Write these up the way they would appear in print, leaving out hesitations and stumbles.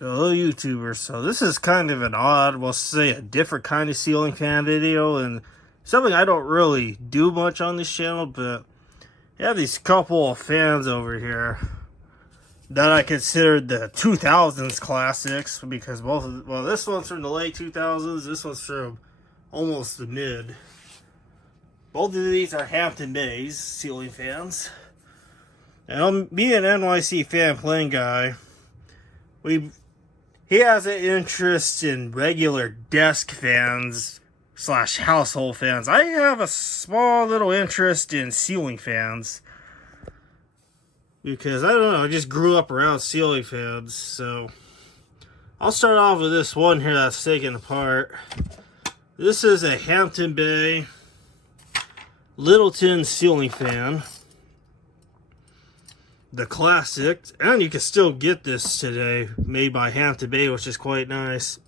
Hello YouTubers, so this is kind of an odd, we'll say a different kind of ceiling fan video, and something I don't really do much on this channel, but I have these couple of fans over here that I considered the 2000s classics, because both of, well, this one's from the late 2000s, this one's from almost the mid. Both of these are Hampton Bay's ceiling fans. And me and NYC fan playing guy, he has an interest in regular desk fans / household fans. I have a small little interest in ceiling fans because I don't know, I just grew up around ceiling fans. So I'll start off with this one here that's taken apart. This is a Hampton Bay Littleton ceiling fan. The classic, and you can still get this today, made by Hampton Bay, which is quite nice.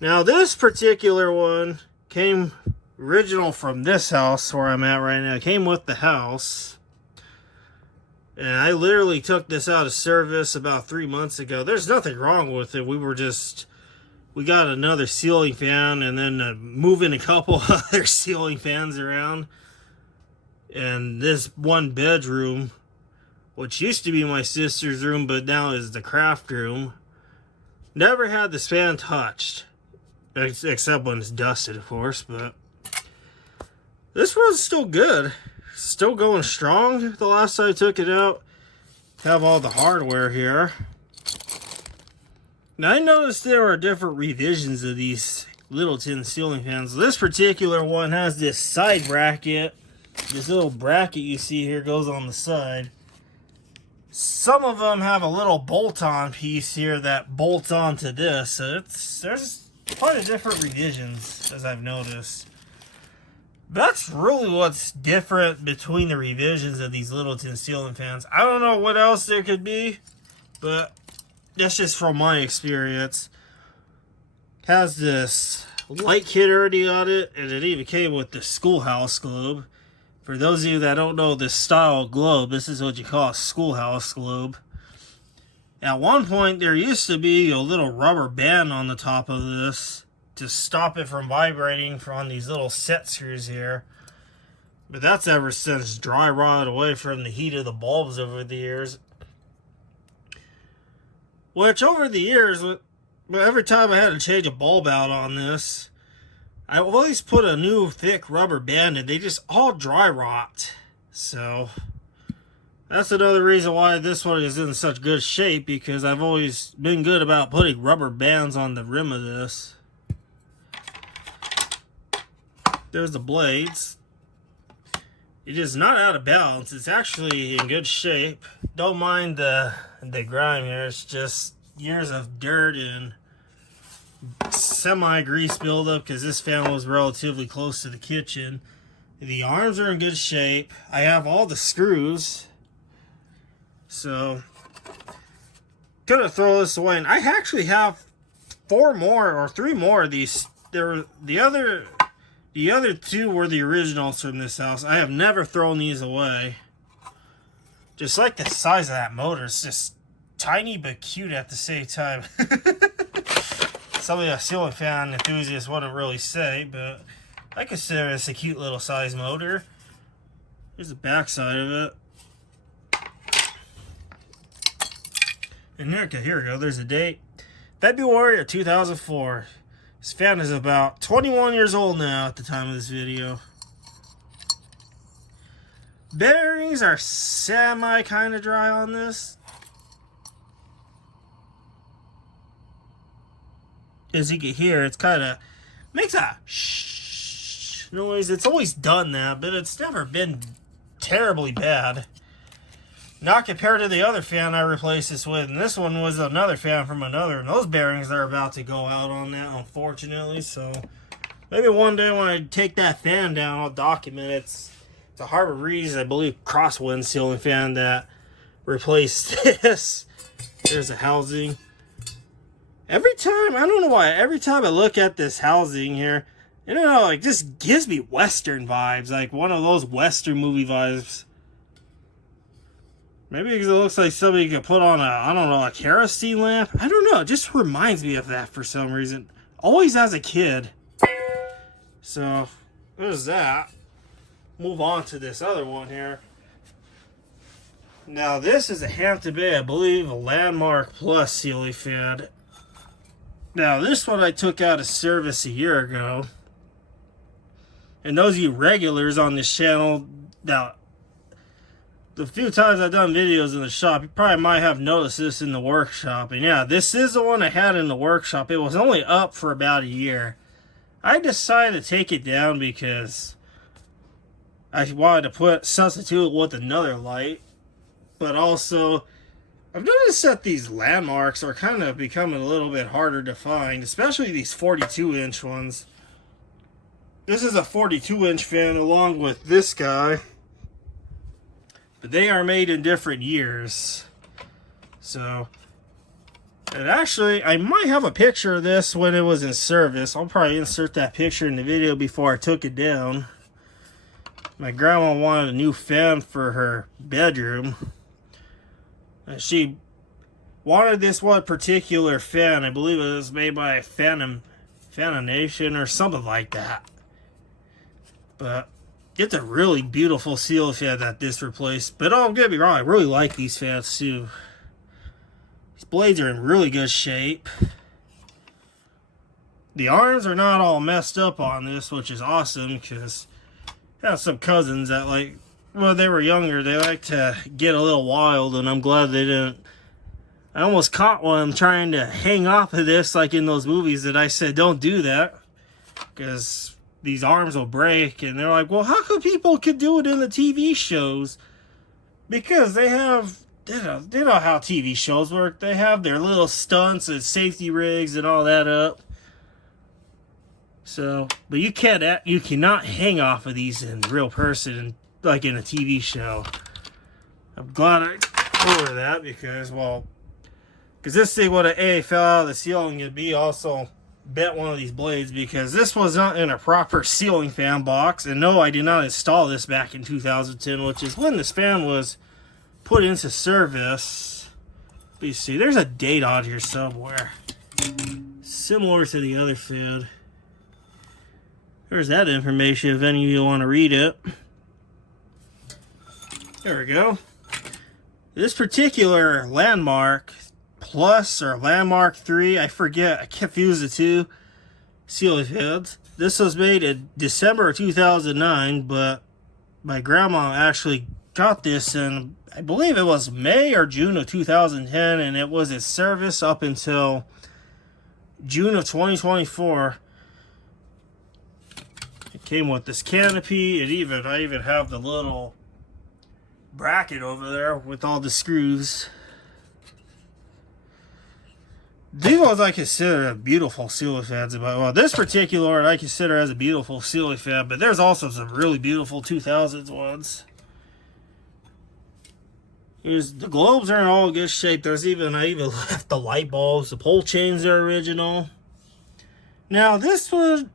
Now this particular one came original from this house where I'm at right now. It came with the house, and I literally took this out of service about 3 months ago. There's nothing wrong with it. We got another ceiling fan and then moving a couple other ceiling fans around. And this one bedroom, which used to be my sister's room, but now is the craft room, never had this fan touched. Except when it's dusted, of course. But this one's still good. Still going strong. The last time I took it out, have all the hardware here. Now I noticed there are different revisions of these Littleton ceiling fans. This particular one has this side bracket. This little bracket you see here goes on the side. Some of them have a little bolt-on piece here that bolts onto this. So there's quite a different revisions, as I've noticed. That's really what's different between the revisions of these Littleton ceiling fans. I don't know what else there could be, but that's just from my experience. Has this light kit already on it, and it even came with the schoolhouse globe. For those of you that don't know this style of globe, this is what you call a schoolhouse globe. At one point, there used to be a little rubber band on the top of this to stop it from vibrating from these little set screws here. But that's ever since dry rotted away from the heat of the bulbs over the years. Which over the years, every time I had to change a bulb out on this, I always put a new thick rubber band and they just all dry rot. So that's another reason why this one is in such good shape, because I've always been good about putting rubber bands on the rim of this. There's the blades. It is not out of balance. It's actually in good shape. Don't mind the grime here. It's just years of dirt and semi-grease buildup because this fan was relatively close to the kitchen. The arms are in good shape. I have all the screws, so gonna throw this away. And I actually have 3 more of these. The other 2 were the originals from this house. I have never thrown these away. Just like the size of that motor, it's just tiny but cute at the same time. Something a ceiling fan enthusiast wouldn't really say, but I consider this a cute little size motor. Here's the back side of it. And here we go, there's a date. February of 2004. This fan is about 21 years old now at the time of this video. Bearings are semi kind of dry on this. As you can hear, it's kind of makes a shh noise. It's always done that, but it's never been terribly bad. Not compared to the other fan I replaced this with, and this one was another fan from another, and those bearings are about to go out on that, unfortunately. So maybe one day when I take that fan down, I'll document it. It's a Harbor Breeze, I believe, crosswind ceiling fan that replaced this. There's the housing. Every time, I don't know why, every time I look at this housing here, I don't know, it just gives me Western vibes, like one of those Western movie vibes. Maybe because it looks like somebody could put on a, I don't know, a kerosene lamp. I don't know. It just reminds me of that for some reason. Always as a kid. So, there's that. Move on to this other one here. Now, this is a Hampton Bay, I believe, a Landmark Plus ceiling fan. Now, this one I took out of service a year ago. And those of you regulars on this channel, now, the few times I've done videos in the shop, you probably might have noticed this in the workshop. And yeah, this is the one I had in the workshop. It was only up for about a year. I decided to take it down because I wanted to substitute it with another light. But also, I've noticed that these landmarks are kind of becoming a little bit harder to find, especially these 42-inch ones. This is a 42-inch fan along with this guy. But they are made in different years. So, and actually, I might have a picture of this when it was in service. I'll probably insert that picture in the video before I took it down. My grandma wanted a new fan for her bedroom. And she wanted this one particular fan. I believe it was made by Nation or something like that. But it's a really beautiful ceiling fan that this replaced. But don't get me wrong, I really like these fans too. These blades are in really good shape. The arms are not all messed up on this, which is awesome because I have some cousins that like, when they were younger, they like to get a little wild, and I'm glad they didn't. I almost caught one trying to hang off of this like in those movies that I said don't do that because these arms will break. And they're like, well, how come people could do it in the TV shows? Because they know how TV shows work. They have their little stunts and safety rigs and all that up. So, but you cannot hang off of these in real person like in a TV show. I'm glad I over that because, well, because this thing would have A, fell out of the ceiling, and B, also bent one of these blades because this was not in a proper ceiling fan box. And no, I did not install this back in 2010, which is when this fan was put into service. But you see, there's a date on here somewhere. Similar to the other fan. There's that information if any of you want to read it. There we go. This particular Landmark Plus or Landmark 3, I forget, I confuse the two ceiling fans. This was made in December of 2009, but my grandma actually got this in, I believe it was May or June of 2010, and it was in service up until June of 2024. It came with this canopy, and I even have the little bracket over there with all the screws. These ones I consider beautiful ceiling fans. Well, this particular one I consider as a beautiful ceiling fan, but there's also some really beautiful 2000s ones. The globes are in all good shape. I even left the light bulbs. The pole chains are original. Now this one,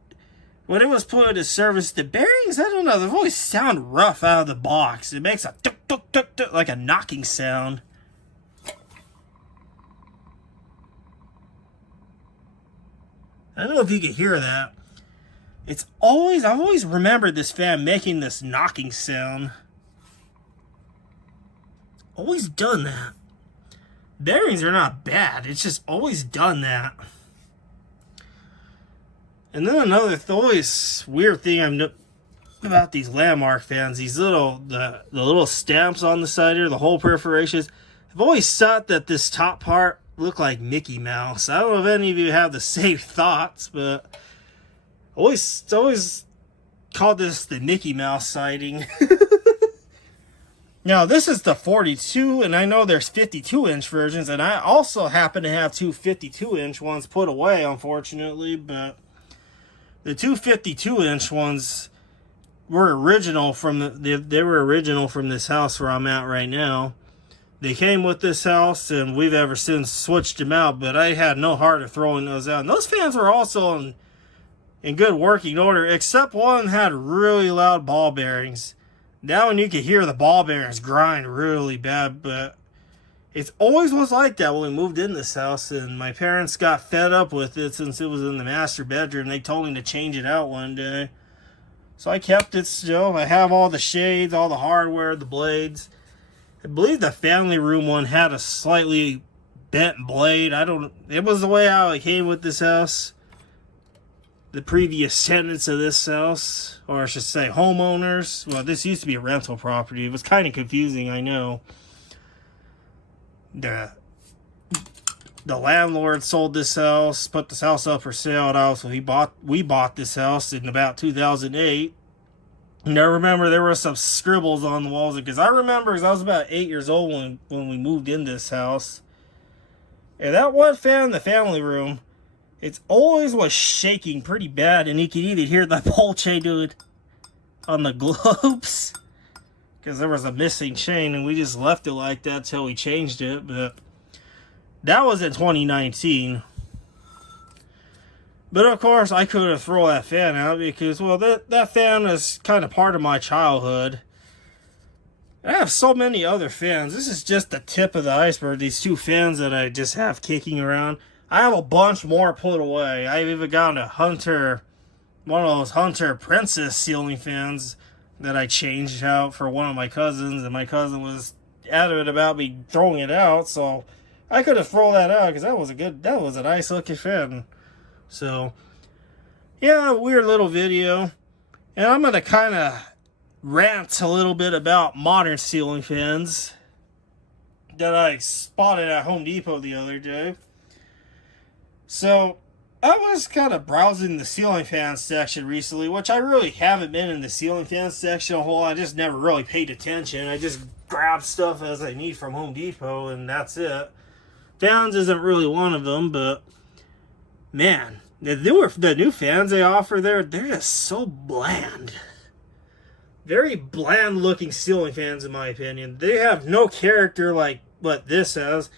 when it was put into service, the bearings, I don't know, they always sound rough out of the box. It makes a tuk tuk tuk tuk, like a knocking sound. I don't know if you can hear that. I've always remembered this fan making this knocking sound. Always done that. Bearings are not bad, it's just always done that. And then another always weird thing I've noticed about these Landmark fans, these the little stamps on the side here, the hole perforations. I've always thought that this top part looked like Mickey Mouse. I don't know if any of you have the same thoughts, but I always called this the Mickey Mouse sighting. Now this is the 42, and I know there's 52-inch versions, and I also happen to have two 52-inch ones put away, unfortunately, but the two 52-inch ones were original from they were original from this house where I'm at right now. They came with this house, and we've ever since switched them out, but I had no heart of throwing those out. And those fans were also in good working order, except one had really loud ball bearings. That one you could hear the ball bearings grind really bad, but it always was like that when we moved in this house, and my parents got fed up with it since it was in the master bedroom. They told me to change it out one day. So I kept it still. I have all the shades, all the hardware, the blades. I believe the family room one had a slightly bent blade. It was the way how it came with this house. The previous tenants of this house, or I should say homeowners. Well, this used to be a rental property. It was kind of confusing, I know. The landlord sold this house, put this house up for sale at us. So we bought this house in about 2008. And I remember there were some scribbles on the walls, because I was about 8 years old when we moved in this house. And that one fan in the family room, it always was shaking pretty bad, and you could even hear the pole chain do it on the globes, because there was a missing chain, and we just left it like that till we changed it. But that was in 2019. But of course, I couldn't throw that fan out because, well, that fan is kind of part of my childhood. I have so many other fans. This is just the tip of the iceberg. These two fans that I just have kicking around. I have a bunch more put away. I've even got one of those Hunter Princess ceiling fans that I changed out for one of my cousins, and my cousin was adamant about me throwing it out, so I could have thrown that out because that was a nice looking fan. So, yeah, weird little video, and I'm gonna kind of rant a little bit about modern ceiling fans that I spotted at Home Depot the other day. So, I was kind of browsing the ceiling fan section recently, which I really haven't been in the ceiling fan section a whole lot. I just never really paid attention. I just grab stuff as I need from Home Depot, and that's it. Fans isn't really one of them, but man, the new fans they offer there, they're just so bland. Very bland looking ceiling fans in my opinion. They have no character like what this has.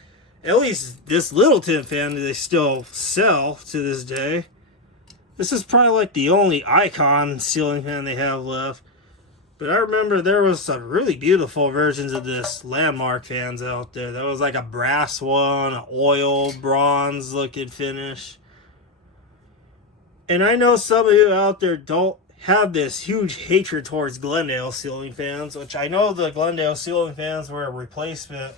At least this Littleton fan they still sell to this day. This is probably like the only icon ceiling fan they have left. But I remember there was some really beautiful versions of this Landmark fans out there. There was like a brass one, an oil, bronze looking finish. And I know some of you out there don't have this huge hatred towards Glendale ceiling fans, which I know the Glendale ceiling fans were a replacement.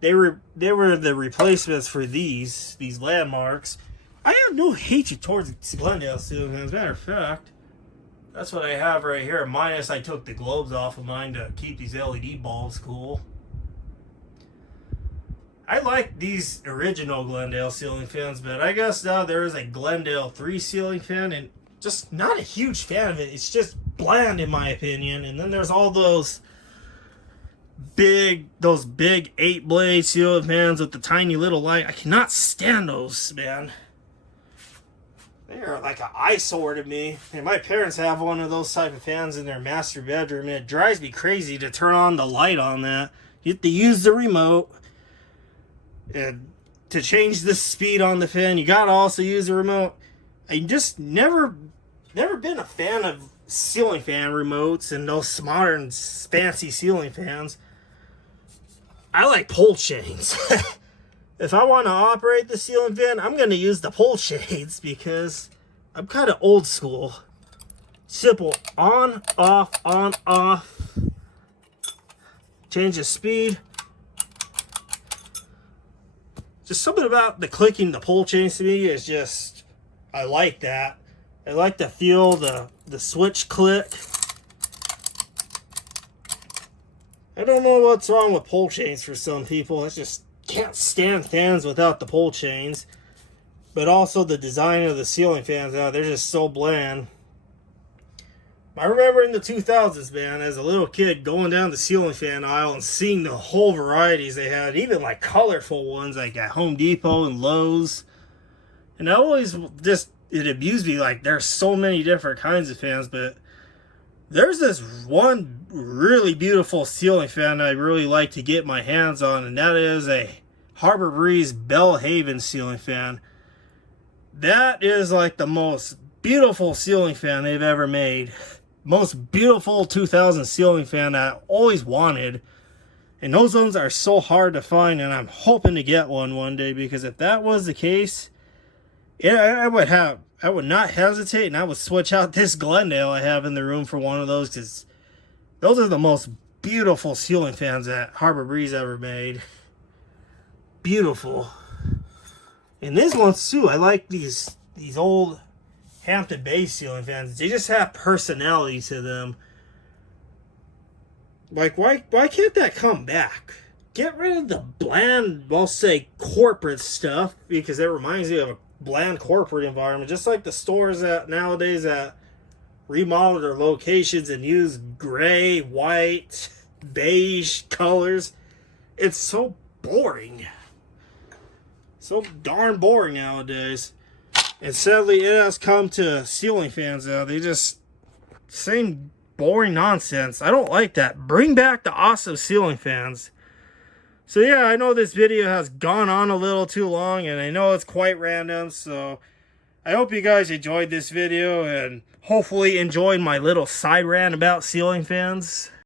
They were the replacements for these Landmarks. I have no hatred towards Glendale ceiling fans. Matter of fact, that's what I have right here. Minus I took the globes off of mine to keep these LED bulbs cool. I like these original Glendale ceiling fans, but I guess now there is a Glendale 3 ceiling fan, and just not a huge fan of it. It's just bland in my opinion. And then there's all those big 8-blade ceiling fans with the tiny little light. I cannot stand those, man. They are like an eyesore to me. And my parents have one of those type of fans in their master bedroom, and it drives me crazy to turn on the light on that. You have to use the remote, and to change the speed on the fan, you gotta also use the remote. I just never been a fan of ceiling fan remotes and those modern fancy ceiling fans. I like pull chains. If I want to operate the ceiling fan, I'm going to use the pull shades because I'm kind of old school. Simple. On, off. Change the speed. Just something about the clicking the pull chains to me is just, I like that. I like to feel the switch click. I don't know what's wrong with pull chains for some people. I just can't stand fans without the pull chains. But also the design of the ceiling fans out, they're just so bland. I remember in the 2000s, man, as a little kid, going down the ceiling fan aisle and seeing the whole varieties they had, even like colorful ones like at Home Depot and Lowe's. And I always just, it amused me, like there's so many different kinds of fans, but there's this one really beautiful ceiling fan I really like to get my hands on, and that is a Harbor Breeze Bellhaven ceiling fan. That is like the most beautiful ceiling fan they've ever made. most beautiful 2000 ceiling fan that I always wanted. And those ones are so hard to find, and I'm hoping to get one day, because if that was the case, I would not hesitate, and I would switch out this Glendale I have in the room for one of those, because those are the most beautiful ceiling fans that Harbor Breeze ever made. Beautiful. And this one's too. I like these old Hampton Bay ceiling fans. They just have personality to them. Like, why can't that come back? Get rid of the bland, I'll say, corporate stuff, because it reminds me of a bland corporate environment. Just like the stores that nowadays that remodel their locations and use gray, white, beige colors. It's so boring. So darn boring nowadays. And sadly, it has come to ceiling fans now. They just same boring nonsense. I don't like that. Bring back the awesome ceiling fans. So yeah, I know this video has gone on a little too long, and I know it's quite random, so I hope you guys enjoyed this video and hopefully enjoyed my little side rant about ceiling fans.